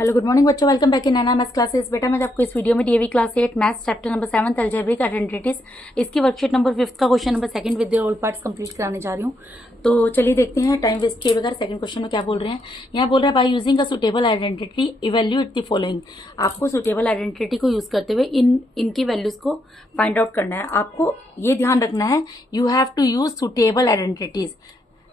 Hello good morning बच्चों, welcome back in Naina maths classes. बेटा मैं आपको इस वीडियो में DAV class 8 maths chapter number 7 algebraic identities इसकी वर्कशीट नंबर 5 का question number 2 with all parts complete कराने जा रही हूँ। तो चलिए देखते हैं टाइम वेस्ट किए बगैर सेकंड क्वेश्चन में क्या बोल रहे हैं। यहाँ बोल रहा है by using a suitable identity evaluate the following. आपको सुटेबल आइडेंटिटी को यूज करते हुए इनकी वैल्यूज को फाइंड आउट करना है। आपको ये ध्यान रखना है you have to use suitable identities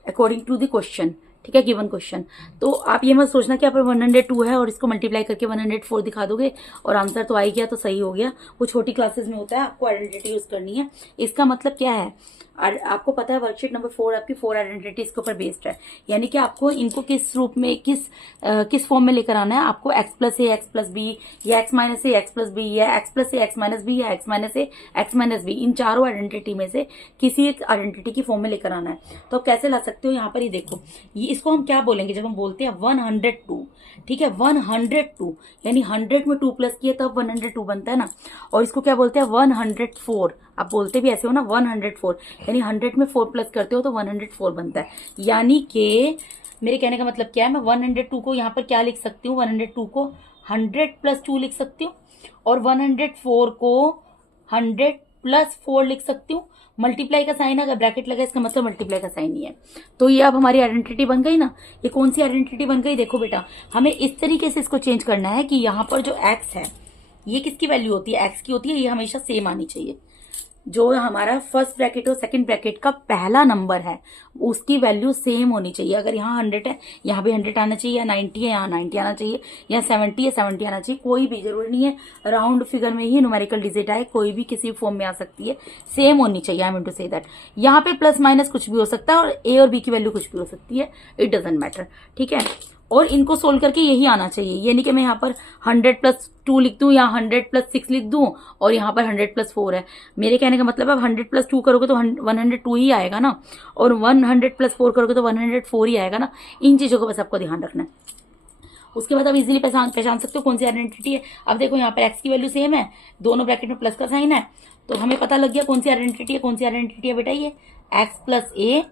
according to the question. ठीक है, गिवन क्वेश्चन। तो आप ये मत सोचना कि आप 102 है और इसको मल्टीप्लाई करके 104 दिखा दोगे और आंसर तो आ ही गया तो सही हो गया। वो छोटी क्लासेस में होता है, आपको आइडेंटिटी यूज करनी है। इसका मतलब क्या है, आपको पता है वर्कशीट नंबर 4 आपकी 4 आइडेंटिटीज के ऊपर बेस्ड है, यानी कि आपको इनको किस रूप में किस फॉर्म में लेकर आना है। आपको x plus a x plus B या x माइनस ए एक्स प्लस बी या x plus a x minus B या x माइनस ए एक्स माइनस बी, इन चारों आइडेंटिटी में से किसी एक आइडेंटिटी की फॉर्म में लेकर आना है। तो आप कैसे ला सकते हो, यहाँ पर ही देखो। ये इसको हम क्या बोलेंगे जब हम बोलते हैं 102। ठीक है, 102 यानी 100 में 2 प्लस किया तब 102 बनता है ना। और इसको क्या बोलते हैं 104। आप बोलते भी ऐसे हो ना 104, यानी 100 में 4 प्लस करते हो तो 104 बनता है। यानी कि मेरे कहने का मतलब क्या है, मैं 102 को यहाँ पर क्या लिख सकती हूँ, 102 को 100 प्लस 2 लिख सकती हूँ और 104 को 100 प्लस 4 लिख सकती हूँ। मल्टीप्लाई का साइन अगर ब्रैकेट लगा इसका मतलब मल्टीप्लाई का साइन नहीं है। तो ये अब हमारी आइडेंटिटी बन गई ना। ये कौन सी आइडेंटिटी बन गई, देखो बेटा, हमें इस तरीके से इसको चेंज करना है कि यहाँ पर जो x है ये किसकी वैल्यू होती है, x की होती है। ये हमेशा सेम आनी चाहिए। जो हमारा फर्स्ट ब्रैकेट और सेकंड ब्रैकेट का पहला नंबर है उसकी वैल्यू सेम होनी चाहिए। अगर यहाँ 100 है यहाँ भी 100 आना चाहिए, या 90 है यहाँ 90 आना चाहिए, या 70 है 70 आना चाहिए। कोई भी जरूरी नहीं है राउंड फिगर में ही न्यूमेरिकल डिजिट आए, कोई भी किसी फॉर्म में आ सकती है, सेम होनी चाहिए। I mean to say that यहाँ पे प्लस माइनस कुछ भी हो सकता है और ए और बी की वैल्यू कुछ भी हो सकती है, इट डजेंट मैटर। ठीक है, और इनको सोल्व करके यही आना चाहिए। ये नहीं कि मैं यहाँ पर 100 प्लस 2 लिख दूं या 100 प्लस 6 लिख दूं और यहाँ पर 100 प्लस 4 है। मेरे कहने का मतलब अब 100 प्लस 2 करोगे तो 102 ही आएगा ना, और 100 प्लस 4 करोगे तो 104 ही आएगा ना। इन चीजों को बस आपको ध्यान रखना है। उसके बाद आप इजीली पहचान सकते हो कौन सी आइडेंटिटी है। अब देखो यहाँ पर x की वैल्यू सेम है, दोनों ब्रैकेट में प्लस का साइन है, तो हमें पता लग गया कौन सी आइडेंटिटी है। कौन सी आइडेंटिटी है बेटा, ये x plus a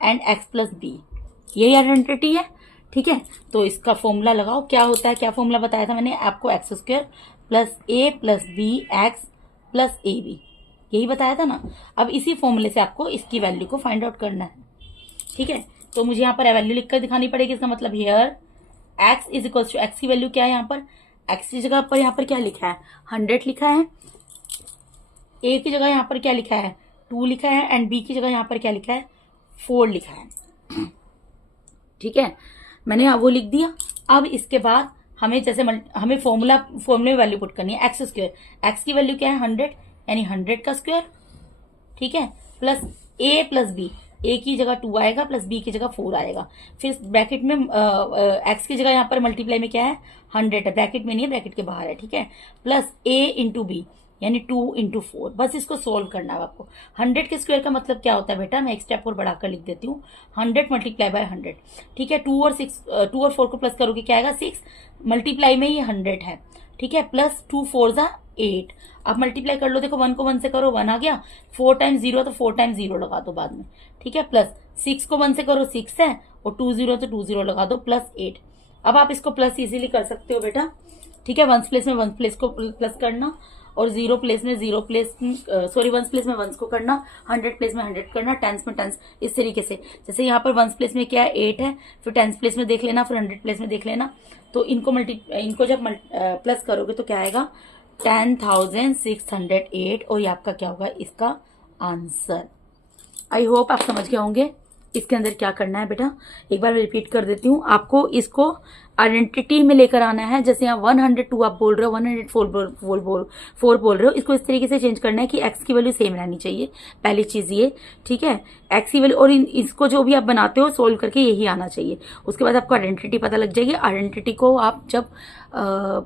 and x plus b, यही आइडेंटिटी है। ठीक है, तो इसका फॉर्मूला लगाओ। क्या होता है, क्या फॉर्मूला बताया था मैंने आपको, x square plus a plus b x plus a b, यही बताया था ना। अब इसी फॉर्मूले से आपको इसकी वैल्यू को फाइंड आउट करना है। ठीक है, तो मुझे यहाँ पर वैल्यू लिखकर दिखानी पड़ेगी। इसका मतलब here x is equal to, x की वैल्यू क्या है, यहाँ पर एक्स की जगह पर यहाँ पर क्या लिखा है 100 लिखा है, ए की जगह यहाँ पर क्या लिखा है 2 लिखा है, एंड बी की जगह यहाँ पर क्या लिखा है 4 लिखा है। ठीक है, मैंने वो लिख दिया। अब इसके बाद हमें जैसे हमें फॉर्मूले में वैल्यू पुट करनी है। एक्स स्क्वायर, एक्स की वैल्यू क्या है 100 यानी 100 का स्क्वायर। ठीक है, प्लस ए प्लस बी, ए की जगह 2 आएगा प्लस बी की जगह 4 आएगा। फिर ब्रैकेट में एक्स की जगह यहाँ पर मल्टीप्लाई में क्या है 100 है, ब्रैकेट में नहीं है ब्रैकेट के बाहर है। ठीक है, प्लस ए इंटू बी यानी 2 इंटू 4। बस इसको सोल्व करना है आपको। 100 के स्क्वायर का मतलब क्या होता है बेटा, मैं एक स्टेप और बढ़ाकर लिख देती हूँ, 100 मल्टीप्लाई बाय 100। ठीक है, 2 और 4 को प्लस करोगे क्या आएगा 6, मल्टीप्लाई में ये 100 है। ठीक है, प्लस 2 4 जा 8। आप मल्टीप्लाई कर लो, देखो 1 को 1 से करो 1 आ गया, 4 टाइम्स 0 तो 4 टाइम्स 0 लगा दो बाद में। ठीक है, प्लस 6 को 1 से करो 6 है, और 2 0 तो 2 0 लगा दो, प्लस 8। अब आप इसको प्लस इजीली कर सकते हो बेटा। ठीक है, वंस प्लेस में वंस प्लेस को प्लस करना, और जीरो प्लेस में zero place sorry ones place में वंस को करना, 100 प्लेस में 100 करना, टेंस में टेंस, इस तरीके से। जैसे यहाँ पर वंस प्लेस में क्या है 8 है, फिर टेंस प्लेस में देख लेना, फिर 100 प्लेस में देख लेना। तो इनको जब प्लस करोगे तो क्या आएगा 10,608, और ये आपका क्या होगा इसका आंसर। आई होप आप समझ गए होंगे इसके अंदर क्या करना है बेटा। एक बार रिपीट कर देती हूँ, आपको इसको आइडेंटिटी में लेकर आना है। जैसे यहाँ 102 आप बोल रहे हो, 104 बोल रहे हो, इसको इस तरीके से चेंज करना है कि एक्स की वैल्यू सेम रहनी चाहिए, पहली चीज ये। ठीक है, एक्स की वैल्यू, और इसको जो भी आप बनाते हो सोल्व करके यही आना चाहिए। उसके बाद आपको आइडेंटिटी पता लग जाएगी। आइडेंटिटी को आप जब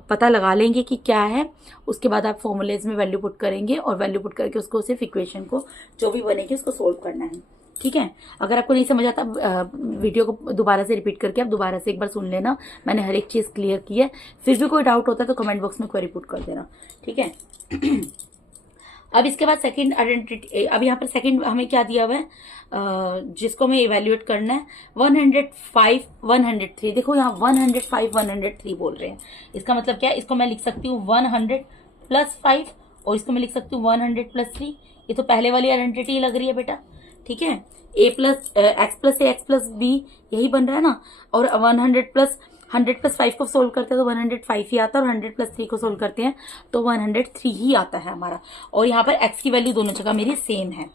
पता लगा लेंगे कि क्या है, उसके बाद आप फॉर्मूलेज में वैल्यू पुट करेंगे, और वैल्यू पुट करके उसको सिर्फ इक्वेशन को जो भी बनेगी उसको सोल्व करना है। ठीक है, अगर आपको नहीं समझ आता वीडियो को दोबारा से रिपीट करके आप दोबारा से एक बार सुन लेना, मैंने हर एक चीज क्लियर की है। फिर भी कोई डाउट होता है तो कमेंट बॉक्स में क्वेरी पुट कर देना। ठीक है, अब इसके बाद सेकंड आइडेंटिटी, अब यहाँ पर सेकंड हमें क्या दिया हुआ है जिसको हमें इवेल्युएट करना है 105 103। देखो यहाँ 105 103 बोल रहे हैं, इसका मतलब क्या है, इसको मैं लिख सकती हूँ 100 प्लस 5 और इसको मैं लिख सकती हूँ 100 प्लस 3। ये तो पहले वाली आइडेंटिटी लग रही है बेटा, ठीक है। X plus a x plus b यही बन रहा है ना, और 100 प्लस 5 को सोल्व करते हैं तो 105 ही आता है, और 100 प्लस 3 को सोल्व करते हैं तो 103 ही आता है हमारा। और यहाँ पर x की वैल्यू दोनों जगह मेरी सेम है,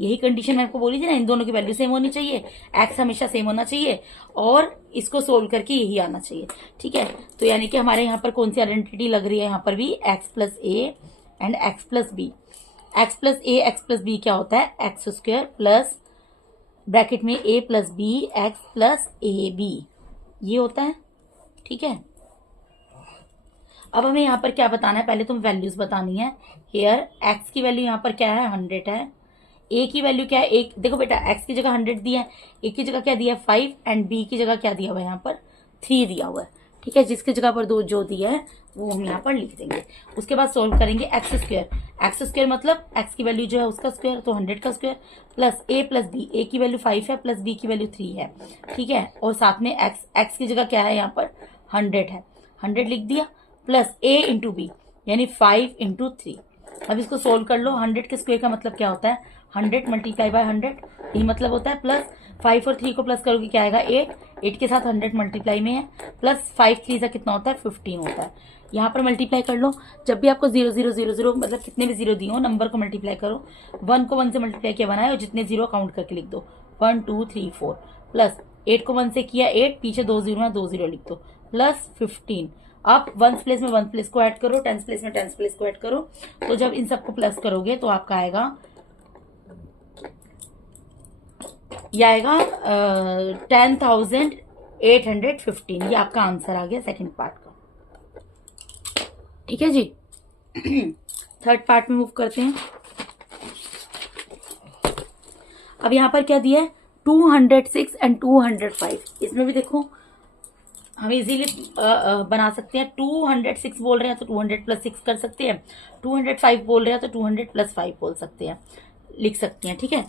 यही कंडीशन मैं आपको बोली थी ना, इन दोनों की वैल्यू सेम होनी चाहिए, x हमेशा सेम होना चाहिए और इसको सोल्व करके यही आना चाहिए, ठीक है। तो यानी कि हमारे यहाँ पर कौन सी आइडेंटिटी लग रही है, यहाँ पर भी x plus a and x plus b. X plus a x plus b क्या होता है, एक्स स्क्वायर प्लस ब्रैकेट में a plus b x plus a b, ये होता है, ठीक है। अब हमें यहाँ पर क्या बताना है, पहले तुम वैल्यूज बतानी है। हेयर x की वैल्यू यहाँ पर क्या है 100 है, a की वैल्यू क्या है, एक देखो बेटा x की जगह 100 दिया है, a की जगह क्या दिया है 5 एंड b की जगह क्या दिया हुआ है यहाँ पर 3 दिया हुआ है, ठीक है। जिसकी जगह पर दो जो दिया है वो हम यहाँ पर लिख देंगे। उसके बाद सोल्व करेंगे एक्स स्क्वायर मतलब x की वैल्यू जो है उसका स्क्वायर, तो 100 का square plus a plus b, a की वैल्यू 5 है प्लस b की वैल्यू 3 है, ठीक है। और साथ में x की जगह क्या है यहाँ पर 100 है, 100 लिख दिया, प्लस a इंटू बी यानी 5 इंटू 3। अब इसको सोल्व कर लो, 100 के स्क्वायर का मतलब क्या होता है 100 मल्टीप्लाई बाय 100, यही मतलब होता है। प्लस 5 और 3 को प्लस करोगे क्या आएगा 8 के साथ 100 मल्टीप्लाई में है, प्लस 5 3 का कितना होता है 15 होता है। यहाँ पर मल्टीप्लाई कर लो, जब भी आपको 0 0 0 0 मतलब कितने भी जीरो दिए हो नंबर को मल्टीप्लाई करो, 1 को 1 से मल्टीप्लाई किया 1 आए और जितने जीरो काउंट करके लिख दो 1 2 3 4, प्लस 8 को 1 से किया 8, पीछे 2 जीरो है 2 जीरो लिख दो, प्लस 15। अब 1 प्लेस में 1 प्लेस को ऐड करो, 10 प्लेस में 10 प्लेस को ऐड करो, तो जब इन सबको प्लस करोगे तो आपका आएगा ये आएगा 10,815, ये आपका आंसर आ गया सेकंड पार्ट का, ठीक है जी। थर्ड पार्ट में मूव करते हैं। अब यहां पर क्या दिया है 206 एंड 205, इसमें भी देखो हम इजीली बना सकते हैं। 206 बोल रहे हैं तो 200 प्लस 6 कर सकते हैं, 205 बोल रहे हैं तो 200 प्लस 5 बोल सकते हैं, लिख सकते हैं, ठीक है।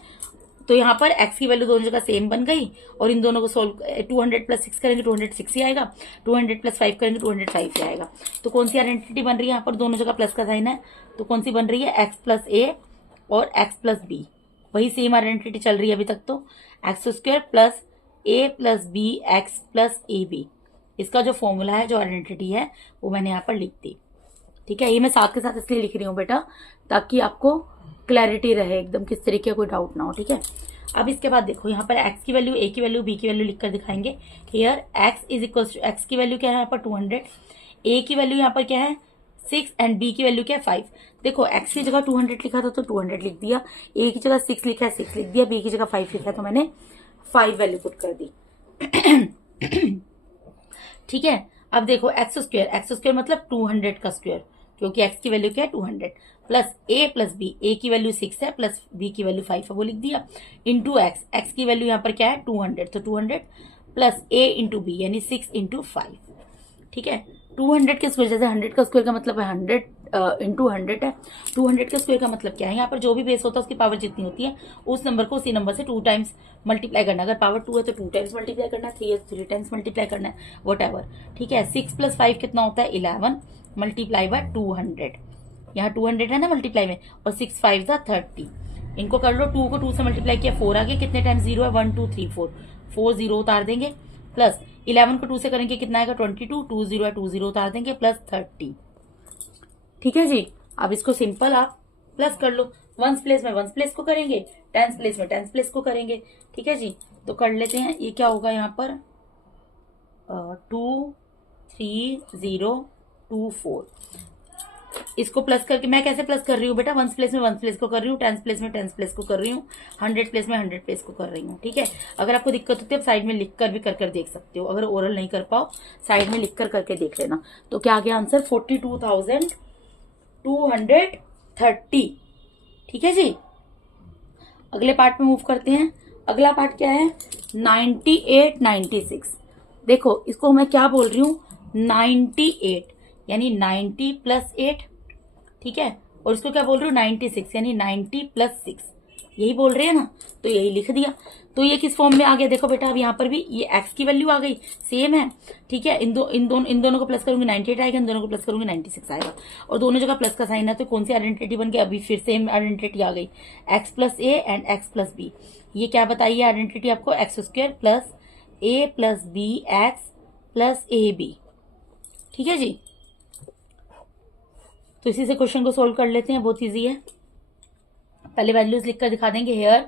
तो यहाँ पर x की वैल्यू दोनों जगह सेम बन गई, और इन दोनों को सोल्व 200 प्लस 6 करेंगे 206 ही आएगा, 200 प्लस 5 करेंगे 205 ही आएगा। तो कौन सी आइडेंटिटी बन रही है, यहाँ पर दोनों जगह प्लस का साइन है, तो कौन सी बन रही है x प्लस ए और x प्लस बी, वही सेम आइडेंटिटी चल रही है अभी तक। तो x square plus a plus b x plus a b, इसका जो फॉर्मूला है जो आइडेंटिटी है वो मैंने यहाँ पर लिख दी, ठीक है। ये मैं साथ के साथ इसलिए लिख रही हूँ बेटा ताकि आपको क्लैरिटी रहे एकदम, किस तरीके का कोई डाउट ना हो, ठीक है। अब इसके बाद देखो यहाँ पर x की वैल्यू, a की वैल्यू, b की वैल्यू लिखकर दिखाएंगे। Here x is equal to, x की वैल्यू क्या है यहाँ पर 200, a की वैल्यू यहाँ पर क्या है 6 एंड b की वैल्यू क्या है 5। देखो x की जगह 200 लिखा था तो 200 लिख दिया, a की जगह 6 लिखा है 6 लिख दिया, b की जगह 5 लिखा है तो मैंने 5 वैल्यू पुट कर दी, ठीक है। अब देखो एक्स स्क्वायर मतलब 200 का स्क्वायर, क्योंकि x की वैल्यू क्या है 200, plus a plus b, a की वैल्यू 6 है प्लस b की वैल्यू 5 है वो लिख दिया, इंटू x की वैल्यू यहाँ पर क्या है 200, तो 200 प्लस a इंटू बी यानी 6 इंटू 5, ठीक है। 200 के स्क्वायर, जैसे 100 का स्क्वायर का मतलब है 100 इंटू 100 है, 200 के स्क्वायर का मतलब क्या है, यहाँ पर जो भी बेस होता है उसकी पावर जितनी होती है उस नंबर को उसी नंबर से 2 टाइम्स मल्टीप्लाई करना, अगर पावर 2 है तो 2 टाइम्स मल्टीप्लाई करना है, 3 है तो 3 टाइम्स मल्टीप्लाई करना है, वट एवर, ठीक है। 6 प्लस 5 कितना होता है 11 मल्टीप्लाई बाय 200, यहाँ 200 है ना मल्टीप्लाई में, और 6 5 30, इनको कर लो, 2 को 2 से मल्टीप्लाई किया 4 आ गया, कितने टाइम्स 0 है 1 2 3 4, 4 0 उतार देंगे, प्लस 11 को 2 से करेंगे कितना आएगा 22, 2 0 है 2 0 उतार देंगे, प्लस 30, ठीक है जी। अब इसको सिंपल आप प्लस कर लो, 1 प्लेस में 1 प्लेस को करेंगे, 10 प्लेस में 10 प्लेस को करेंगे, ठीक है जी। तो कर लेते हैं, ये क्या होगा यहाँ पर 2 3 0 2 4, इसको प्लस करके मैं कैसे प्लस कर रही हूँ बेटा, 1 प्लेस में 1 प्लेस को कर रही हूँ, 10 प्लेस में 10 प्लेस को कर रही हूँ, 100 प्लेस में 100 प्लेस को कर रही हूँ, ठीक है। अगर आपको दिक्कत होती है आप साइड में लिख कर भी कर देख सकते हो, अगर ओरल नहीं कर पाओ साइड में लिख कर करके देख लेना। तो क्या आ गया आंसर 42,230, ठीक है जी। अगले पार्ट में मूव करते हैं। अगला पार्ट क्या है 98 96, देखो इसको मैं क्या बोल रही हूँ 98 यानी 90 प्लस 8, ठीक है, और इसको क्या बोल रही हूँ 96 यानी 90 प्लस 6, यही बोल रहे हैं ना, तो यही लिख दिया। तो ये किस फॉर्म में आ गया देखो बेटा, अब यहाँ पर भी ये x की वैल्यू आ गई, सेम है, ठीक है। इन दोनों को प्लस करूंगी 98 आएगा, इन दोनों को प्लस करूंगी 96 आएगा, और दोनों जगह प्लस का साइन है, तो कौन सी आइडेंटिटी बन गई, अभी फिर सेम आइडेंटिटी आ गई, x plus a and x plus b. ये क्या बताइए आइडेंटिटी आपको, x square plus a plus b x plus a b, ठीक है जी। तो इसी से क्वेश्चन को सोल्व कर लेते हैं, बहुत ईजी है। पहले वैल्यूज लिखकर दिखा देंगे। Here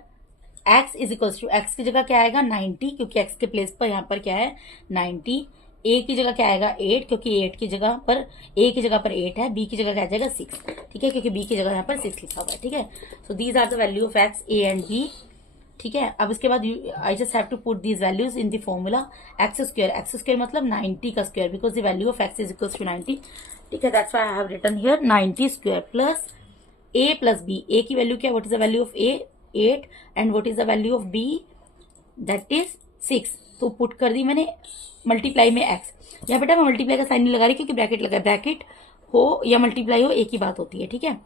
x is equals to, x की जगह क्या आएगा 90, क्योंकि x के प्लेस पर यहाँ पर क्या है 90। a की जगह क्या आएगा 8, क्योंकि 8 की जगह पर a की जगह पर 8 है। b की जगह क्या आ जाएगा 6, ठीक है, क्योंकि b की जगह यहाँ पर 6 लिखा हुआ है, ठीक है। So these are the value of x, a and b, ठीक है। अब इसके बाद I just have to put these values in the formula. X square मतलब 90 का square, because the value of x is equals to 90, ठीक है। That's why I have written here 90 square plus a plus b। a की value क्या, what is the value of a 8 and what is the value of b, that is 6। तो put कर दी मैंने multiply में x। यहाँ बेटा मैं multiply का साइन नहीं लगा रही क्योंकि ब्रैकेट लगा है, ब्रैकेट हो या मल्टीप्लाई हो एक ही बात होती है, ठीक है।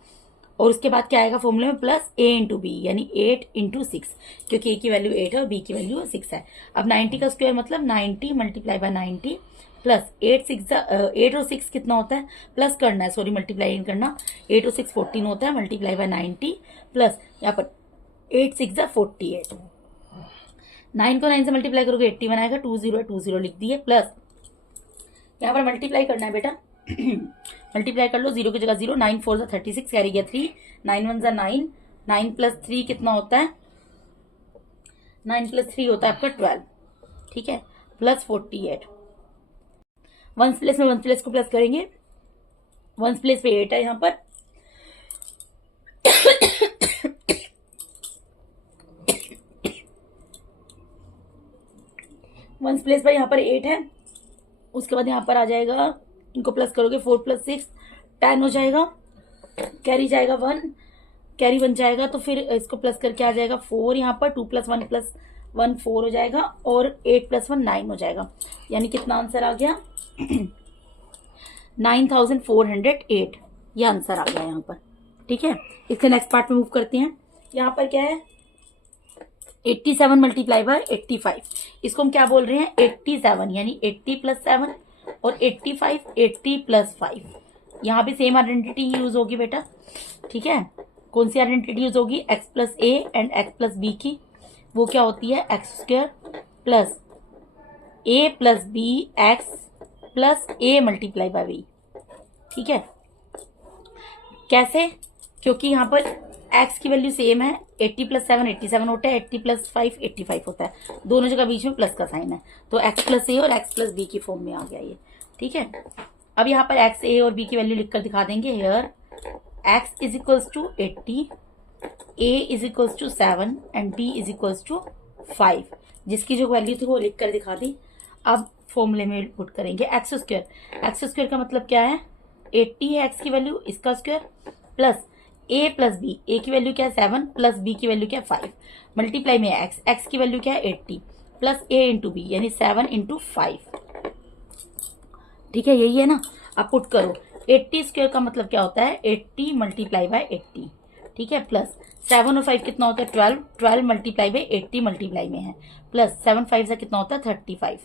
और उसके बाद क्या आएगा फॉर्मूले में, प्लस a इंटू बी, यानी 8 इंटू 6, क्योंकि a की वैल्यू 8 है और b की वैल्यू 6 है। अब 90 का स्क्वायर मतलब 90 मल्टीप्लाई बाय 90 प्लस 8 और 6 कितना होता है, प्लस करना है, सॉरी मल्टीप्लाई नहीं करना, 8 और 6 14 होता है, मल्टीप्लाई बाय 90 प्लस यहाँ पर 8 6 48, 9 को 9 से मल्टीप्लाई करोगे 80 बनाएगा, 20 लिख दिए, प्लस यहाँ पर मल्टीप्लाई करना है बेटा मल्टीप्लाई कर लो, 0 की जगह 0, 9 4 36, कैरी गया 3, 9 1 9, 9 प्लस 3 कितना होता है, 9 प्लस 3 होता है आपका 12, ठीक है, प्लस 48। वंस प्लेस में वन प्लेस को प्लस करेंगे, वंस प्लेस पे 8 है यहाँ पर वंस प्लेस पर यहाँ पर 8 है। उसके बाद यहाँ पर आ जाएगा, इनको प्लस करोगे 4 प्लस 6 10 हो जाएगा, कैरी जाएगा 1, कैरी 1 जाएगा, तो फिर इसको प्लस करके आ जाएगा 4, यहाँ पर 2 प्लस 1 प्लस 1 4 हो जाएगा, और 8 प्लस 1 9 हो जाएगा, यानी कितना आंसर आ गया 9408, ये आंसर आ गया यहाँ पर, ठीक है। इसके नेक्स्ट पार्ट में मूव करते हैं। यहाँ पर क्या है 87 मल्टीप्लाई बाय 85, इसको हम क्या बोल रहे हैं 87, यानी 80 प्लस 7 और 85 80 प्लस 5। यहाँ भी सेम आइडेंटिटी यूज होगी बेटा, ठीक है। कौन सी आइडेंटिटी यूज होगी, x plus a and x plus b की, वो क्या होती है x square plus a plus b x plus a multiply by b, ठीक है। कैसे, क्योंकि यहाँ पर x की वैल्यू सेम है, 80 प्लस 7 87 होता है, 80 प्लस 5 85 होता है, दोनों जगह बीच में प्लस का साइन है, तो x प्लस ए और x प्लस बी की फॉर्म में आ गया ये, ठीक है। अब यहाँ पर x a और b की वैल्यू लिखकर दिखा देंगे। Here x is equals to 80, a is equals to 7 and b is equals to 5, जिसकी जो वैल्यू थी वो लिखकर दिखा दी। अब फॉर्मूले में पुट करेंगे एक्स स्क्वायर का मतलब क्या है 80 है x की वैल्यू, इसका square plus a plus b, a की वैल्यू क्या है 7 प्लस b की वैल्यू क्या है 5, मल्टीप्लाई में x की वैल्यू क्या है 80 प्लस a इंटू बी, यानी 7 इंटू 5, ठीक है, यही है ना। अब पुट करो 80 स्क्वायर का मतलब क्या होता है 80 मल्टीप्लाई बाय 80, ठीक है, प्लस 7 और 5 कितना होता है 12, 12 मल्टीप्लाई बाय 80 मल्टीप्लाई में है, प्लस 7 5 से कितना होता है 35।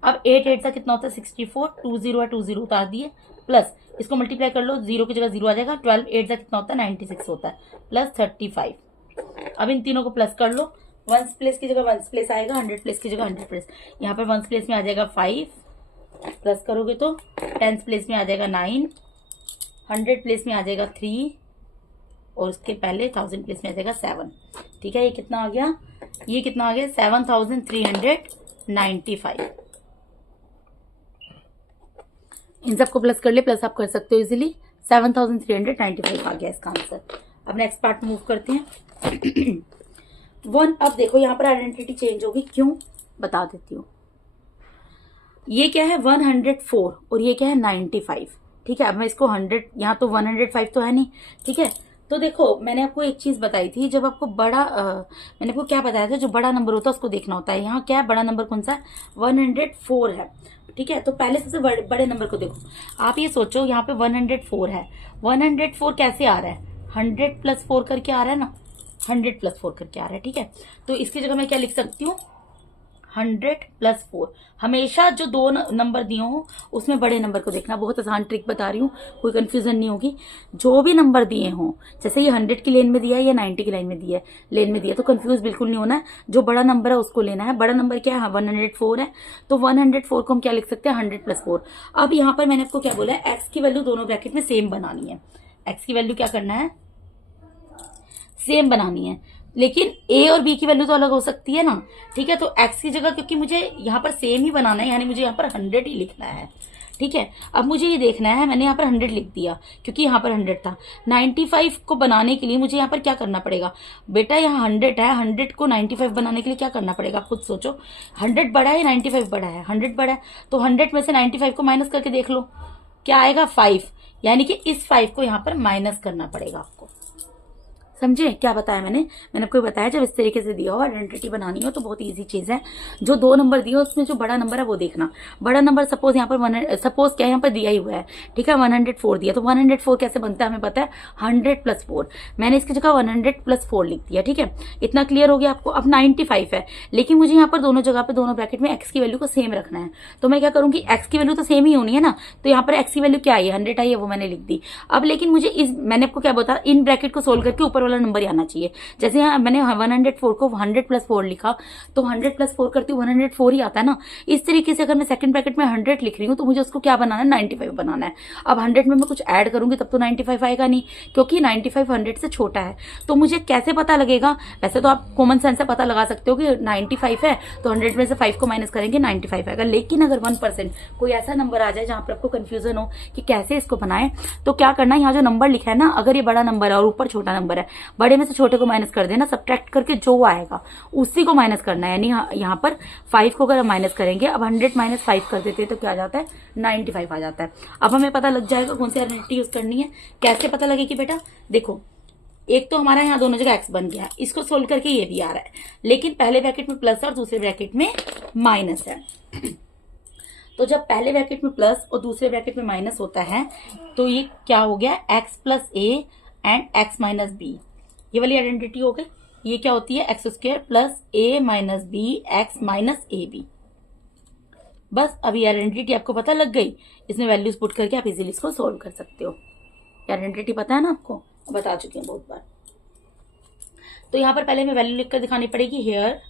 अब 8 8 से कितना होता है 64, 2 0 है 2 0 उतार दिए, प्लस इसको मल्टीप्लाई कर लो, 0 की जगह 0 आ जाएगा, 12 8 से कितना होता है 96 होता है, प्लस 35। अब इन तीनों को प्लस कर लो, वंस प्लेस की जगह वंस प्लेस आएगा, 100 प्लेस की जगह 100 प्लेस, यहाँ पर वंस प्लेस में आ जाएगा 5, प्लस करोगे तो 10 प्लेस में आ जाएगा 9, 100 प्लेस में आ जाएगा 3, और उसके पहले 1000 प्लेस में आ जाएगा 7, ठीक है। ये कितना आ गया, ये कितना आ गया 7395। इन सबको प्लस कर ले, प्लस आप कर सकते हो इजीली, 7395 आ गया इसका आंसर। अब नेक्स्ट पार्ट मूव करते हैं। अब देखो यहाँ पर आइडेंटिटी चेंज होगी, क्यों बता देती हूँ। ये क्या है 104 और ये क्या है 95, ठीक है। अब मैं इसको 100, यहाँ तो 105 तो है नहीं, ठीक है। तो देखो मैंने आपको एक चीज बताई थी, जब आपको बड़ा मैंने आपको क्या बताया था, जो बड़ा नंबर होता है उसको देखना होता है। यहाँ क्या है बड़ा नंबर कौन सा है 104 है, ठीक है, तो पहले सबसे बड़े नंबर को देखो। आप ये सोचो यहाँ पे 104 है, 104 कैसे आ रहा है, 100 प्लस 4 करके आ रहा है ना, 100 प्लस 4 करके आ रहा है। ठीक है, तो इसकी जगह मैं क्या लिख सकती हूँ, 100 प्लस 4। हमेशा जो दो नंबर दिए हो उसमें बड़े नंबर को देखना। बहुत आसान ट्रिक बता रही हूँ, कोई कंफ्यूजन नहीं होगी। जो भी नंबर दिए हो, जैसे ये 100 की लेन में दिया है या 90 की लाइन में दिया है, लेन में दिया, तो कंफ्यूज बिल्कुल नहीं होना है। जो बड़ा नंबर है उसको लेना है। बड़ा नंबर क्या है, 104 है, तो 104 को हम क्या लिख सकते हैं, 100 प्लस 4। अब यहाँ पर मैंने आपको क्या बोला है, एक्स की वैल्यू दोनों ब्रैकेट में सेम बनानी है। एक्स की वैल्यू क्या करना है, सेम बनानी है, लेकिन ए और बी की वैल्यू तो अलग हो सकती है ना। ठीक है, तो एक्स की जगह, क्योंकि मुझे यहाँ पर सेम ही बनाना है, यानी मुझे यहाँ पर 100 ही लिखना है। ठीक है, अब मुझे ये देखना है, मैंने यहाँ पर 100 लिख दिया क्योंकि यहाँ पर 100 था। 95 को बनाने के लिए मुझे यहाँ पर क्या करना पड़ेगा बेटा, यहाँ 100 है, 100 को 95 बनाने के लिए क्या करना पड़ेगा, खुद सोचो। 100 बड़ा है या 95 बड़ा है, 100 बड़ा है, तो 100 में से 95 को माइनस करके देख लो क्या आएगा, 5। यानी कि इस 5 को यहाँ पर माइनस करना पड़ेगा आपको। समझे क्या बताया मैंने आपको बताया, जब इस तरीके से दिया हो, आइडेंटिटी बनानी हो तो बहुत इजी चीज है। जो दो नंबर दिए हो उसमें जो बड़ा नंबर है वो देखना। बड़ा नंबर सपोज यहाँ पर सपोज क्या यहाँ पर दिया ही हुआ है, ठीक है, 104 दिया, तो 104 कैसे बनता है हमें पता है, 100 प्लस 4। मैंने इसकी जगह 100 प्लस 4 लिख दिया। ठीक है, इतना क्लियर हो गया आपको। अब 95 है, लेकिन मुझे यहाँ पर दोनों जगह पे, दोनों ब्रैकेट में एक्स की वैल्यू को सेम रखना है। तो मैं क्या करूंगी, एक्स की वैल्यू तो सेम ही होनी है ना, तो यहाँ पर एक्स की वैल्यू क्या आई है, 100 आई है, वो मैंने लिख दी। अब लेकिन मुझे मैंने आपको क्या बताया, इन ब्रैकेट को सोल्व करके ऊपर वाला नंबर आना चाहिए। जैसे यहाँ मैंने 104 को 100 प्लस 4 लिखा, तो 100 प्लस 4 करती हूँ 104 ही आता है ना। इस तरीके से अगर मैं सेकंड ब्रैकेट में 100 लिख रही हूँ तो मुझे उसको क्या बनाना है, 95 बनाना है। अब 100 में मैं कुछ ऐड करूंगी तब तो 95 आएगा नहीं, क्योंकि 95 100 से छोटा है। तो मुझे कैसे पता लगेगा, वैसे तो आप कॉमन सेंस से पता लगा सकते हो कि 95 है तो 100 में से 5 को माइनस करेंगे 95 आएगा। लेकिन अगर 1% कोई ऐसा नंबर आ जाए जहां पर आपको कंफ्यूजन हो कि कैसे इसको बनाए, तो क्या करना है, यहाँ जो नंबर लिखा है ना, अगर ये बड़ा नंबर है और ऊपर छोटा नंबर है, बड़े में से छोटे को माइनस कर देना, सब्ट्रैक्ट करके जो आएगा उसी को माइनस करना है। यानी यहाँ पर 5 को अगर हम माइनस करेंगे, अब 100 माइनस 5 कर देते हैं तो क्या आ जाता है, 95 आ जाता है। अब हमें पता लग जाएगा कौन सी आइडेंटिटी यूज करनी है। कैसे पता लगेगी बेटा, देखो एक तो हमारा यहाँ दोनों जगह एक्स बन गया, इसको सोल्व करके ये भी आ रहा है, लेकिन पहले ब्रैकेट में प्लस है और दूसरे ब्रैकेट में माइनस है। तो जब पहले ब्रैकेट में प्लस और दूसरे ब्रैकेट में माइनस होता है तो ये क्या हो गया, x plus a and x minus b, ये वाली आइडेंटिटी हो गई। ये क्या होती है, x square plus a minus b x minus a b. बस अभी आइडेंटिटी आपको पता लग गई, इसमें वैल्यूज पुट करके आप इजीली इसको सोल्व कर सकते हो। आइडेंटिटी पता है ना आपको, बता चुकी हूँ बहुत बार। तो यहाँ पर पहले हमें वैल्यू लिखकर दिखानी पड़ेगी। हेयर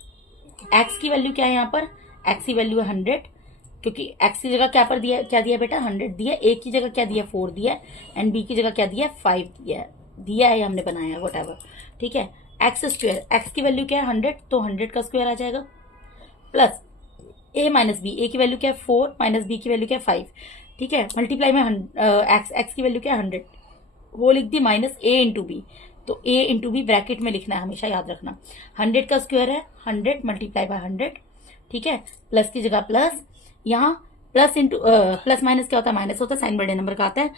एक्स की वैल्यू क्या है, यहाँ पर एक्स की वैल्यू है 100, क्योंकि एक्स की जगह क्या दिया बेटा, 100 दिया। ए की जगह क्या दिया, 4 दिया, एंड बी की जगह क्या दिया, 5 दिया है, हमने बनाया वट एवर। ठीक है, एक्स स्क्वायर, एक्स की वैल्यू क्या है 100, तो 100 का स्क्वायर आ जाएगा, प्लस ए माइनस बी, ए की वैल्यू क्या है 4, माइनस बी की वैल्यू क्या है 5। ठीक है, मल्टीप्लाई में एक्स की वैल्यू क्या है 100, वो लिख दी, माइनस ए इंटू बी, तो ए इंटू बी ब्रैकेट में लिखना है, हमेशा याद रखना। 100 का स्क्वायर है 100 मल्टीप्लाई बाय 100। ठीक है, प्लस की जगह प्लस, यहाँ प्लस इंटू प्लस माइनस क्या होता है, माइनस होता है, साइन बड़े नंबर का आता है।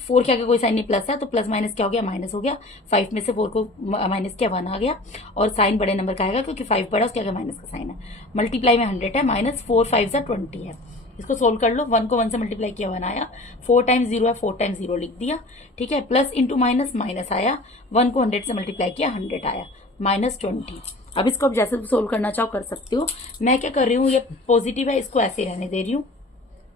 4 क्या कोई साइन नहीं, प्लस है, तो प्लस माइनस क्या हो गया, माइनस हो गया। 5 में से 4 को माइनस किया, 1 आ गया, और साइन बड़े नंबर का आएगा क्योंकि 5 बड़ा, उसके आगे माइनस का साइन है। मल्टीप्लाई में 100 है, माइनस 4 5 20 है। इसको सोल्व कर लो, 1 को 1 से मल्टीप्लाई किया 1 आया, 4 टाइम्स 0 है, 4 टाइम्स 0 लिख दिया। ठीक है, प्लस इंटू माइनस माइनस आया, 1 को 100 से मल्टीप्लाई किया 100 आया, माइनस 20। अब इसको आप जैसे सोल्व करना चाहो कर सकते हो। मैं क्या कर रही हूँ, ये पॉजिटिव है, इसको ऐसे रहने दे रही हूँ।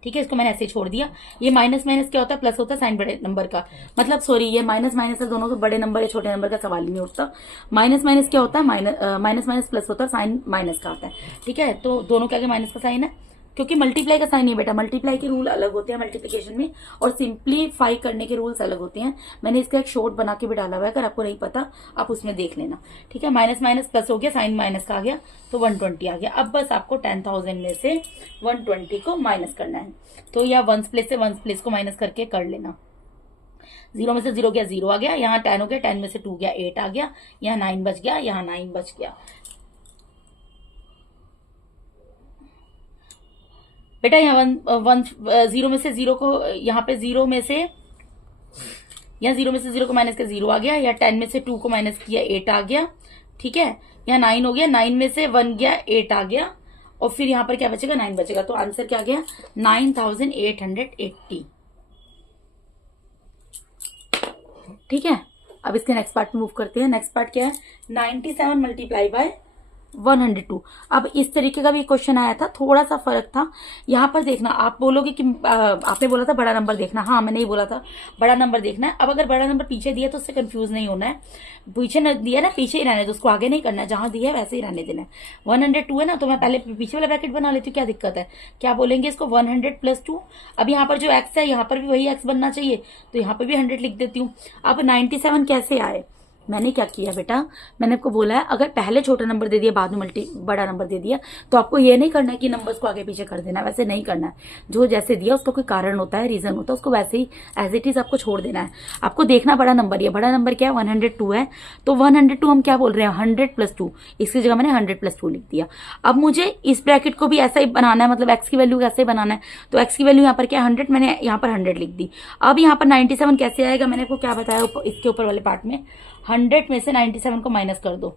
ठीक है, इसको मैंने ऐसे छोड़ दिया। ये माइनस माइनस क्या होता है, प्लस होता है, साइन बड़े नंबर का, मतलब सॉरी, ये माइनस माइनस है, दोनों को बड़े नंबर या छोटे नंबर का सवाल ही नहीं उठता। माइनस माइनस क्या होता है, माइनस माइनस प्लस होता है, साइन माइनस का आता है। ठीक है, तो दोनों के आगे माइनस का साइन है, क्योंकि मल्टीप्लाई का साइन नहीं बेटा, मल्टीप्लाई के रूल अलग होते हैं मल्टीप्लिकेशन में, और सिंप्लीफाई करने के रूल्स अलग होते हैं। मैंने इसका एक शॉर्ट बना के भी डाला हुआ है, अगर आपको नहीं पता आप उसमें देख लेना। ठीक है, माइनस माइनस प्लस हो गया, साइन माइनस का आ गया, तो 120 आ गया। अब बस आपको 10,000 में से 120 को माइनस करना है, तो या वंस प्लेस से वंस प्लेस को माइनस करके कर लेना। 0 में से 0 गया, 0 आ गया, यहाँ 10 हो गया, 10 में से 2 गया, 8 आ गया, यहाँ 9 बच गया, यहाँ 9 बच गया। बेटा यहाँ 0 में से 0 को, यहाँ पे 0 में से, यहाँ 0 में से 0 को माइनस किया 0 आ गया, या 10 में से 2 को माइनस किया 8 आ गया। ठीक है, यहाँ 9 हो गया, 9 में से 1 गया 8 आ गया, और फिर यहाँ पर क्या बचेगा 9 बचेगा। तो आंसर क्या आ गया 9880। ठीक है, अब इसके नेक्स्ट पार्ट में मूव करते हैं। नेक्स्ट पार्ट क्या है 97 मल्टीप्लाई बाय 102। अब इस तरीके का भी क्वेश्चन आया था, थोड़ा सा फर्क था। यहाँ पर देखना, आप बोलोगे कि आपने बोला था बड़ा नंबर देखना, हाँ मैंने ही बोला था बड़ा नंबर देखना है। अब अगर बड़ा नंबर पीछे दिया तो उससे कंफ्यूज नहीं होना है, पीछे न दिया ना पीछे ही रहने दो, उसको आगे नहीं करना है, जहां दिया है वैसे ही रहने देना है। 102 है ना, तो मैं पहले पीछे वाला ब्रैकेट बना लेती हूँ, क्या दिक्कत है, क्या बोलेंगे इसको 100 + 2। अब यहाँ पर जो एक्स है यहाँ पर भी वही एक्स बनना चाहिए, तो यहाँ पर भी 100 लिख देती हूँ। अब 97 कैसे आए, मैंने क्या किया बेटा, मैंने आपको बोला है अगर पहले छोटा नंबर दे दिया बाद में बड़ा नंबर दे दिया तो आपको ये नहीं करना है कि नंबर्स को आगे पीछे कर देना है, वैसे नहीं करना है। जो जैसे दिया उसका कोई कारण होता है, रीजन होता है, उसको वैसे ही एज इट इज आपको छोड़ देना है। आपको देखना बड़ा नंबर, ये बड़ा नंबर क्या है 102 है, तो 102 हम क्या बोल रहे हैं 100 + 2, इसकी जगह मैंने 100 + 2 लिख दिया। अब मुझे इस ब्रैकेट को भी ऐसा ही बनाना है, मतलब एक्स की वैल्यू ऐसे ही बनाना है, तो एक्स की वैल्यू यहाँ पर क्या 100, मैंने यहाँ पर 100 लिख दी। अब यहाँ पर 97 कैसे आएगा, मैंने आपको क्या बताया इसके ऊपर वाले पार्ट में, 100 में से 97 को माइनस कर दो,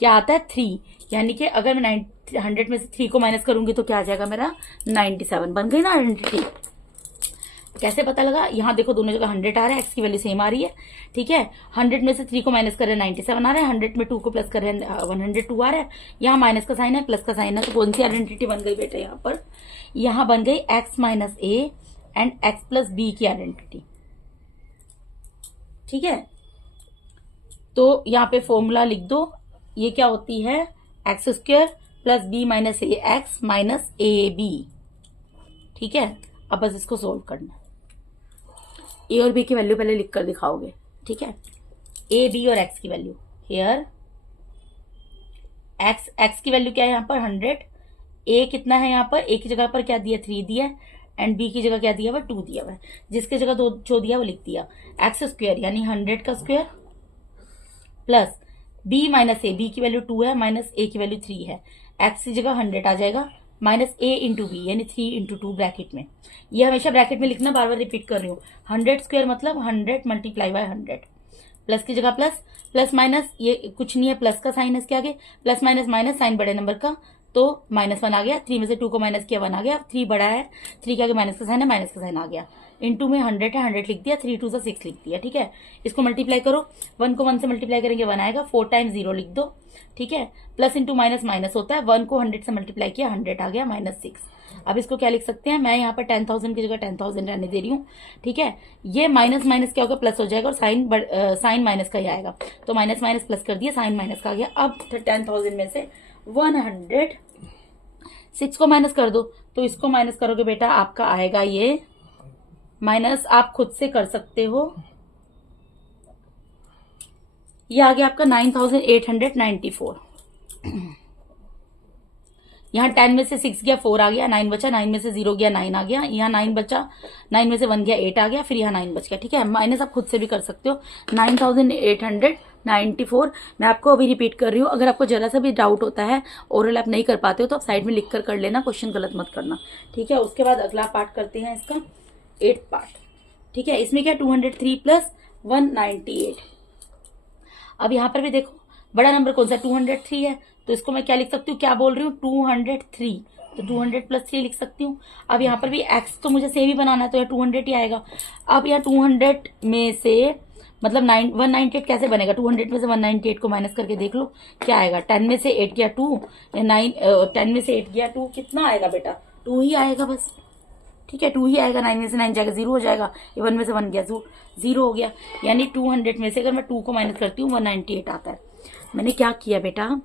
क्या आता है 3, यानी कि अगर मैं 100 में से 3 को माइनस करूंगी तो क्या आ जाएगा मेरा 97। बन गई ना आइडेंटिटी। कैसे पता लगा, यहाँ देखो दोनों जगह 100 आ रहा है, एक्स की वैल्यू सेम आ रही है। ठीक है, 100 में से 3 को माइनस कर रहे हैं 97 आ रहा है, 100 में 2 को प्लस कर रहे हैं 102 आ रहा है। यहाँ माइनस का साइन है, प्लस का साइन है, तो कौन सी आइडेंटिटी बन गई बेटा यहाँ पर, यहाँ बन गई x - a and x + b की आइडेंटिटी। ठीक है, तो यहाँ पे फॉर्मूला लिख दो, ये क्या होती है x² + b - a x - a b। ठीक है, अब बस इसको सोल्व करना, a और b की वैल्यू पहले लिख कर दिखाओगे। ठीक है, a b और x की वैल्यू, हियर x की वैल्यू क्या है यहाँ पर 100, a कितना है यहाँ पर, a की जगह पर क्या दिया 3 दिया, एंड b की जगह क्या दिया हुआ 2 दिया हुआ है, जिसकी जगह जो दिया वो लिख दिया। x² यानी 100 का square plus b - a, b की वैल्यू 2 है माइनस a की वैल्यू 3 है, x की जगह 100 आ जाएगा माइनस a × b यानी 3 × 2 ब्रैकेट में। ये हमेशा ब्रैकेट में लिखना, बार बार रिपीट कर रही हूँ। 100² मतलब 100 × 100, प्लस की जगह प्लस, प्लस माइनस ये कुछ नहीं है, प्लस का साइन है इसके आगे, प्लस माइनस माइनस साइन बड़े नंबर का, तो -1 आ गया। 3 में से 2 को माइनस किया 1 आ गया, 3 बड़ा है, 3 के आगे माइनस का साइन है, माइनस का साइन आ गया। इनटू में 100 है, 100 लिख दिया, 3 × 2 = 6 लिख दिया। ठीक है, इसको मल्टीप्लाई करो, 1 को 1 से मल्टीप्लाई करेंगे 1 आएगा, 4 × 0 लिख दो। ठीक है, प्लस इंटू माइनस माइनस होता है, 1 को 100 से मल्टीप्लाई किया 100 आ गया -6। अब इसको क्या लिख सकते हैं, मैं यहाँ पर 10,000 की जगह 10,000 रहने दे रही हूँ। ठीक है, ये माइनस माइनस क्या होगा प्लस हो जाएगा, और साइन माइनस का ही आएगा, तो माइनस माइनस प्लस कर दिया, साइन माइनस का आ गया। अब 10,000 में से 106 को माइनस कर दो, तो इसको माइनस करोगे बेटा आपका आएगा ये माइनस, आप खुद से कर सकते हो, ये आ गया आपका 9894। यहाँ 10 में से 6 गया 4 आ गया, 9 बचा, 9 में से 0 गया 9 आ गया, यहाँ 9 बचा, 9 में से 1 गया 8 आ गया, फिर यहाँ 9 बच गया। ठीक है, माइनस आप खुद से भी कर सकते हो, 9894। मैं आपको अभी रिपीट कर रही हूँ, अगर आपको जरा सा भी डाउट होता है, ओरल आप नहीं कर पाते हो, तो आप साइड में लिख कर लेना, क्वेश्चन गलत मत करना। ठीक है, उसके बाद अगला पार्ट करते हैं इसका 8th पार्ट। ठीक है, इसमें क्या 203 + 198। अब यहाँ पर भी देखो बड़ा नंबर कौन सा 203 है, तो इसको मैं क्या लिख सकती हूँ, क्या बोल रही हूँ 203, तो 200 + 3 लिख सकती हूँ। अब यहाँ पर भी x तो मुझे सेम ही बनाना है, तो यहाँ 200 ही आएगा। अब यहाँ 200 में से मतलब 198 कैसे बनेगा, 200 में से 198 को माइनस करके देख लो क्या आएगा। 10 में से 8 गया 2, 10 में से 8 गया 2, कितना आएगा बेटा 2 ही आएगा बस। ठीक है, 2 ही आएगा, 9 में से 9 जाएगा 0 हो जाएगा, 1 में से 1 गया 0 हो गया, यानी 200 में से अगर मैं 2 को माइनस करती हूँ 198 आता है। मैंने क्या किया बेटा,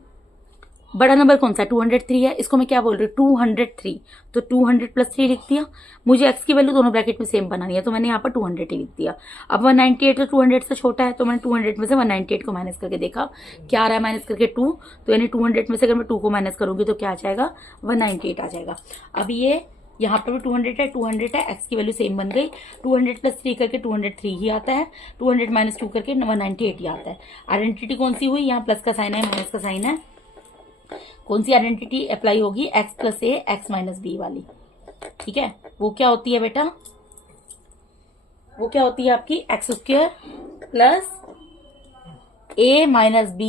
बड़ा नंबर कौन सा 203 है, इसको मैं क्या बोल रही हूँ 203, तो 200 + 3 लिख दिया। मुझे x की वैल्यू दोनों ब्रैकेट में सेम बनानी है, तो मैंने यहाँ पर 200 ही लिख दिया। अब 198 तो 200 से छोटा है, तो मैंने 200 में से 198 को माइनस करके देखा क्या आ रहा है, माइनस करके 2, तो यानी 200 में से अगर मैं 2 को माइनस करूंगी तो क्या आ जाएगा 198 आ जाएगा। अब ये यहाँ पर भी 200 है, 200 है, x की वैल्यू सेम बन गई, 200 + 3 करके 203 ही आता है, 200 - 2 करके 198 ही आता है। आइडेंटिटी कौन सी हुई, यहाँ प्लस का साइन है माइनस का साइन है, कौन सी आइडेंटिटी अप्लाई होगी x + a x - b वाली। ठीक है, वो क्या होती है बेटा, वो क्या होती है आपकी x² + a - b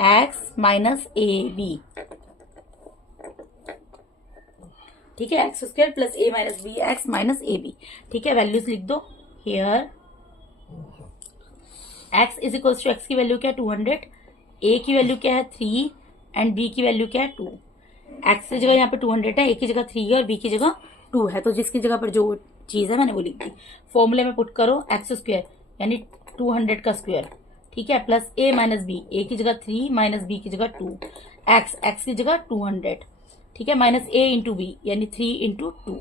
x - ab। ठीक है, x square plus a minus b x minus a b. ठीक है, वैल्यूज लिख दो here. X is equals to x की वैल्यू क्या है 200, ए की वैल्यू क्या है 3 एंड बी की वैल्यू क्या है 2। एक्स की जगह यहाँ पे 200 है, ए की जगह 3 है और बी की जगह 2 है, तो जिसकी जगह पर जो चीज है मैंने वो लिख दी। फॉर्मूले में पुट करो एक्स स्क्वायर यानी 200 का स्क्वायर, ठीक है, प्लस ए माइनस बी, ए की जगह 3 माइनस बी की जगह 2, एक्स की जगह 200, ठीक है, माइनस ए इंटू बी यानी 3 इंटू 2।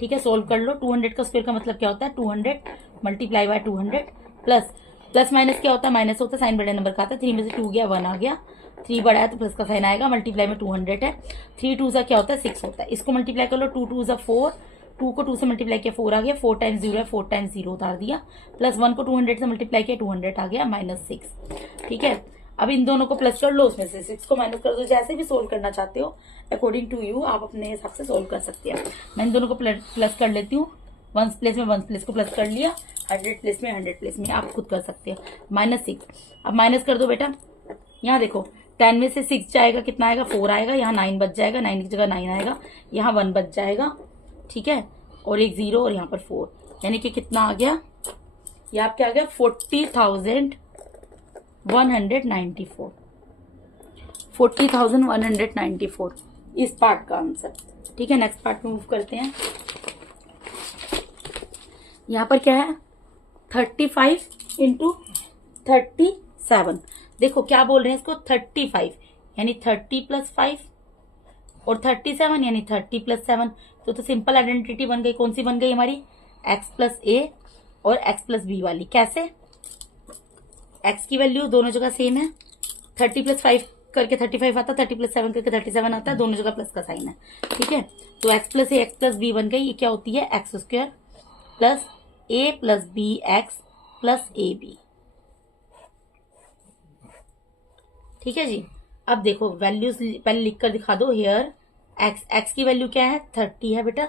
ठीक है, सोल्व कर लो। 200 का स्क्वायर का मतलब क्या होता है 200 मल्टीप्लाई बाय 200 प्लस माइनस क्या होता है, माइनस होता है, साइन बड़े नंबर का आता है, 3 में से 2 गया 1 आ गया, 3 बड़ा है तो प्लस का साइन आएगा, मल्टीप्लाई में 200 है, 3 2 सा क्या होता है 6 होता है, इसको मल्टीप्लाई कर लो, 2 2 सा 4, 2 को 2 से मल्टीप्लाई किया 4 आ गया, 4 टाइम्स 0 है, 4 टाइम्स 0 उतार दिया, प्लस 1 को 200 से मल्टीप्लाई किया 200 आ गया -6। ठीक है, अब इन दोनों को प्लस कर लो, उसमें से 6 को माइनस कर दो, जैसे भी सोल्व करना चाहते हो अकॉर्डिंग टू यू, आप अपने हिसाब से सोल्व कर सकते हैं। मैं इन दोनों को प्लस कर लेती हूँ, वंस प्लेस में वंस प्लेस को प्लस कर लिया, 100 प्लेस में 100 प्लेस में, आप खुद कर सकते हैं। -6 अब माइनस कर दो बेटा, यहाँ देखो 10 में से 6 जाएगा कितना आएगा 4 आएगा, यहाँ 9 बच जाएगा, 9 की जगह 9 आएगा, यहाँ 1 बच जाएगा, ठीक है, और एक 0 और यहाँ पर 4, यानी कि कितना आ गया, ये आपके आ गया 40,194, 40,194 इस पार्ट का आंसर। ठीक है, नेक्स्ट पार्ट में मूव करते हैं। यहाँ पर क्या है 35 इंटू 37, देखो क्या बोल रहे हैं इसको 35 यानी 30 प्लस 5 और 37 यानी 30 प्लस 7, तो सिंपल आइडेंटिटी बन गई, कौन सी बन गई हमारी x प्लस ए और x प्लस बी वाली। कैसे, x की वैल्यू दोनों जगह सेम है, 30 प्लस 5 करके 35 आता, 30 प्लस 7 करके 37 आता है, दोनों जगह प्लस का साइन है। ठीक है, तो x plus a x plus b बन गई, ये क्या होती है x square plus a plus b x plus a b. ठीक है जी, अब देखो वैल्यूज पहले लिख कर दिखा दो हियर। एक्स की वैल्यू क्या है 30 है बेटा,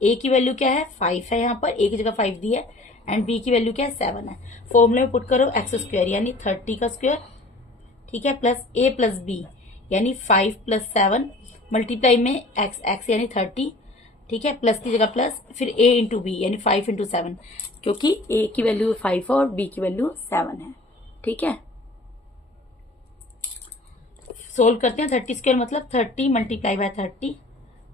ए की वैल्यू क्या है 5 है, यहाँ पर ए की जगह 5 दी है, एंड बी की वैल्यू क्या है 7 है। फॉर्मूले में पुट करो एक्स स्क्वायर यानी 30 का स्क्वायर, ठीक है, प्लस ए प्लस बी यानी 5 प्लस 7 मल्टीप्लाई में एक्स यानी 30, ठीक है, प्लस की जगह प्लस, फिर a इंटू बी यानी 5 इंटू 7, क्योंकि a की वैल्यू 5 है और b की वैल्यू 7 है। ठीक है, सोल्व करते हैं। 30 स्क्वायर मतलब 30 मल्टीप्लाई बाय 30,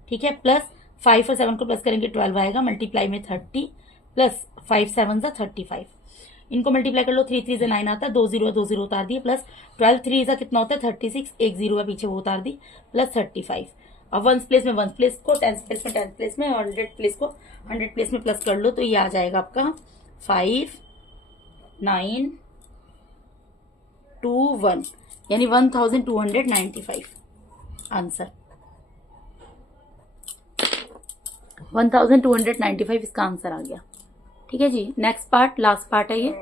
ठीक है, प्लस 5 और 7 को प्लस करेंगे 12 आएगा, मल्टीप्लाई में 30 प्लस 5 7 सा 35, इनको मल्टीप्लाई कर लो, 3 3 से 9 आता है, 2 0 उतार दिए, प्लस 12 3 सा कितना होता है 36, एक 0 है पीछे वो उतार दी, प्लस 35। अब वंस प्लेस में वंस प्लेस को, टेंस प्लेस में टेंस प्लेस में, 100 प्लेस को 100 प्लेस में प्लस कर लो, तो ये आ जाएगा आपका 5 9 2 1 यानी 1295 आंसर, 1295 इसका आंसर आ गया। ठीक है जी, नेक्स्ट पार्ट लास्ट पार्ट है ये।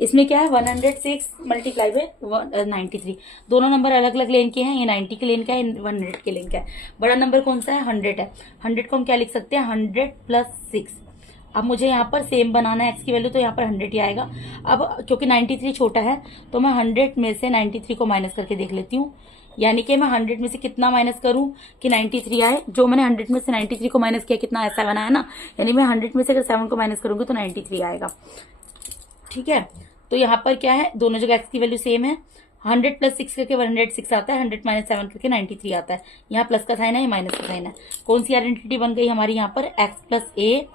इसमें क्या है 106 मल्टीप्लाई बाय 93, दोनों नंबर अलग अलग लेन के हैं, ये 90 के लेन का है, 100 के लेन का है। बड़ा नंबर कौन सा है 100 है, 100 को हम क्या लिख सकते हैं 100 प्लस 6। अब मुझे यहाँ पर सेम बनाना है एक्स की वैल्यू, तो यहाँ पर 100 ही आएगा। अब क्योंकि 93 छोटा है तो मैं 100 में से 93 को माइनस करके देख लेती हूँ, यानी कि मैं 100 में से कितना माइनस करूं कि 93 आए। जो मैंने 100 में से 93 को माइनस किया कितना आया 7 आया ना, यानी मैं 100 में से अगर 7 को माइनस करूंगी तो 93 आएगा। ठीक है, तो यहाँ पर क्या है दोनों जगह एक्स की वैल्यू सेम है, 100 प्लस 6 करके 106 आता है, 100 माइनस 7 करके 93 आता है। यहाँ प्लस का साइन है, ये माइनस का साइन है। कौन सी आइडेंटिटी बन गई हमारी यहाँ पर x plus a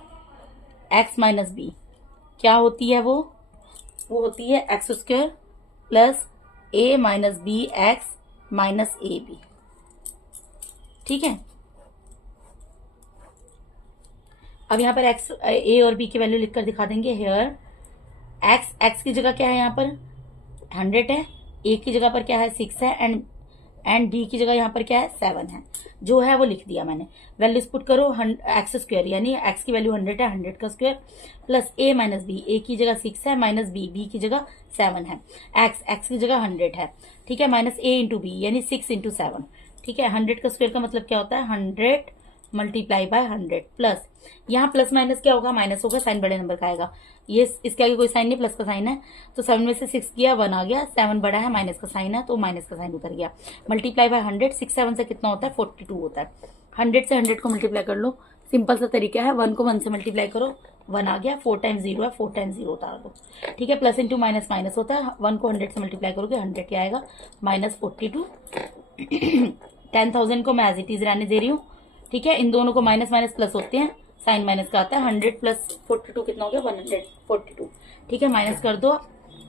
x minus b, क्या होती है वो होती है x square plus a minus b x minus a b. ठीक है, अब यहाँ पर एक्स ए और बी की वैल्यू लिखकर दिखा देंगे हेयर। एक्स की जगह क्या है यहाँ पर 100 है, ए की जगह पर क्या है 6 है, एंड बी की जगह यहाँ पर क्या है 7 है, जो है वो लिख दिया मैंने। वैल्यूज पुट करो एक्स स्क्वायर यानी एक्स की वैल्यू 100 है, 100 का square plus a minus B, ए की जगह 6 है, माइनस बी की जगह 7 है, एक्स की जगह 100 है, ठीक है, माइनस ए इंटू बी यानी 6 इंटू 7। ठीक है, 100 का स्क्वायर का मतलब क्या होता है 100 मल्टीप्लाई बाय 100 प्लस, यहाँ प्लस माइनस क्या होगा माइनस होगा, साइन बड़े नंबर का आएगा, ये इसके आगे कोई साइन नहीं, प्लस का साइन है, तो 7 में से 6 गया 1 आ गया, 7 बड़ा है, माइनस का साइन है तो माइनस का साइन उतर गया, मल्टीप्लाई बाय 100, 6 7 से कितना होता है 42 होता है। 100 से 100 को मल्टीप्लाई कर लो, सिंपल सा तरीका है। 1 को 1 से मल्टीप्लाई करो, 1 आ गया, 4 टाइम्स 0 है, 4 टाइम्स 0 उतार दो, ठीक है। प्लस इंटू माइनस माइनस होता है, 1 को 100 से मल्टीप्लाई करोगे 100 क्या आएगा, -42। 10,000 को मैं एज इट इज रहने दे रही हूँ, ठीक है। इन दोनों को माइनस माइनस प्लस होते हैं, साइन माइनस का आता है। 100 प्लस 42 कितना हो गया, 142, ठीक है। माइनस कर दो,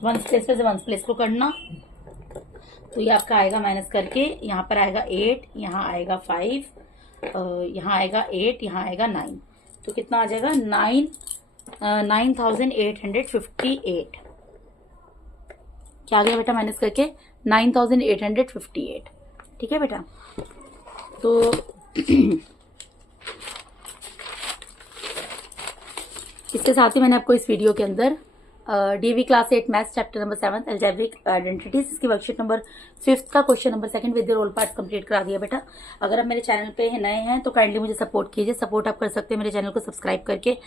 1 प्लेस पे से 1 प्लेस को करना, तो ये आपका आएगा माइनस करके, यहाँ पर आएगा 8, यहाँ आएगा 5, यहाँ आएगा 8, यहाँ आएगा 9, तो कितना आ जाएगा 9,858। क्या आ गया बेटा माइनस करके, 9,858, ठीक है बेटा। तो इसके साथ ही मैंने आपको इस वीडियो के अंदर DV class 8 maths chapter number 7 algebraic identities, इसकी वर्कशीट नंबर 5 का question number 2 with role parts complete करा दिया बेटा। अगर आप मेरे चैनल पे नए हैं तो काइंडली मुझे सपोर्ट कीजिए। सपोर्ट आप कर सकते हैं मेरे चैनल को सब्सक्राइब करके,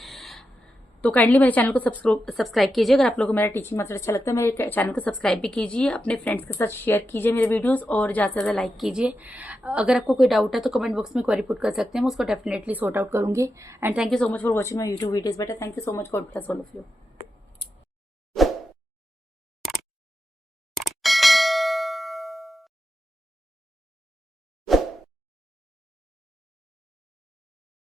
तो काइंडली मेरे चैनल को सब्सक्राइब कीजिए। अगर आप लोगों को मेरा टीचिंग मेथड अच्छा लगता है, मेरे चैनल को सब्सक्राइब भी कीजिए, अपने फ्रेंड्स के साथ शेयर कीजिए मेरे वीडियोस, और ज़्यादा से ज़्यादा लाइक कीजिए। अगर आपको कोई डाउट है तो कमेंट बॉक्स में क्वेरी पुट कर सकते हैं, मैं उसको डेफिनेटली सॉर्ट आउट करूंगी। And thank you so much for watching my YouTube videos बेटा। Thank you so much, God bless all of you.